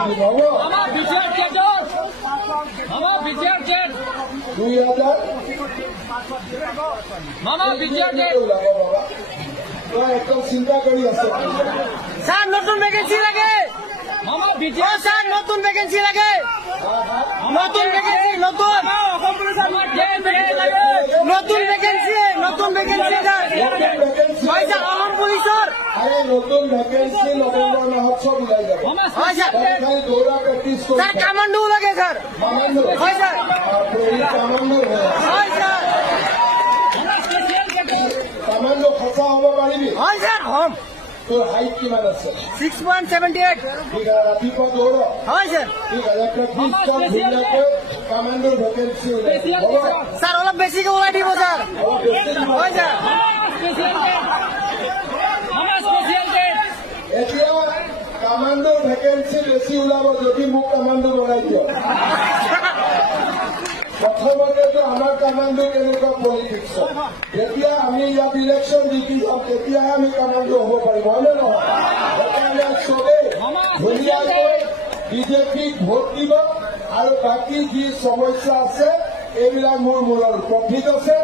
আমাৰ বিচাৰ চেট আমাৰ বিচাৰ চেট 2000 মামা বিচাৰ চেট একদম চিন্তা কৰি আছে স্যার নতুন ভ্যাকেন্সি লাগে মামা ও বিচার স্যার নতুন ভ্যাকেন্সি লাগে নতুন ভ্যাকেন্সি নতুন আমার চেট লাগে নতুন ভ্যাকেন্সি স্যার হয় স্যার অসম পুলিচৰ আৰে নতুন ভ্যাকেন্সি নৱেম্বৰ মাহত সব ওলাই যাব মামা হয় স্যাৰ খালি দৌৰা প্ৰেক্টিচ স্যাৰ কামান্ডো লাগে স্যাৰ কামান্ডো হয় স্যাৰ কামান্ডো হয় স্যাৰ কামান্ডো সঁচা হ'ব পাৰিবি হয় স্যাৰ হম তোৰ হাইট কিমান আছে 6.78 ঠিক আছে ৰাতিপুৱা দৌৰ হয় স্যাৰ ঠিক আছে প্ৰেক্টিচ কৰ ধুনীয়াকৈ কামান্ডোৰ ভেকেন্সি ওলাই হ'ব স্যার অলপ বেছিকে ওলাই দিব স্যার অলপ বেছি দিব। হয় স্যার স্পেশাল চেট আমার স্পেশাল চেট এতিয়া কামান্ডোৰ ভেকেন্সি বেছি ওলাব যদি মোক কামান্ডো বনাই দিয়ক প্ৰথমতেতো আমাৰ কামান্ডো কেনেকুৱা পলিটিক্স যেতিয়া আমি ইয়াত ইলেকশ্যন জিকি যাম তেতিয়াহে আমি কামান্ডো হ'ব পাৰিম হয়নে নহয় সেইকাৰণে চবেই ধুনীয়াকৈ বিজেপিক ভোট দিব আৰু বাকী যি সমস্যা আছে এইবিলাক মোৰ মূলৰ প্ৰফিট আছে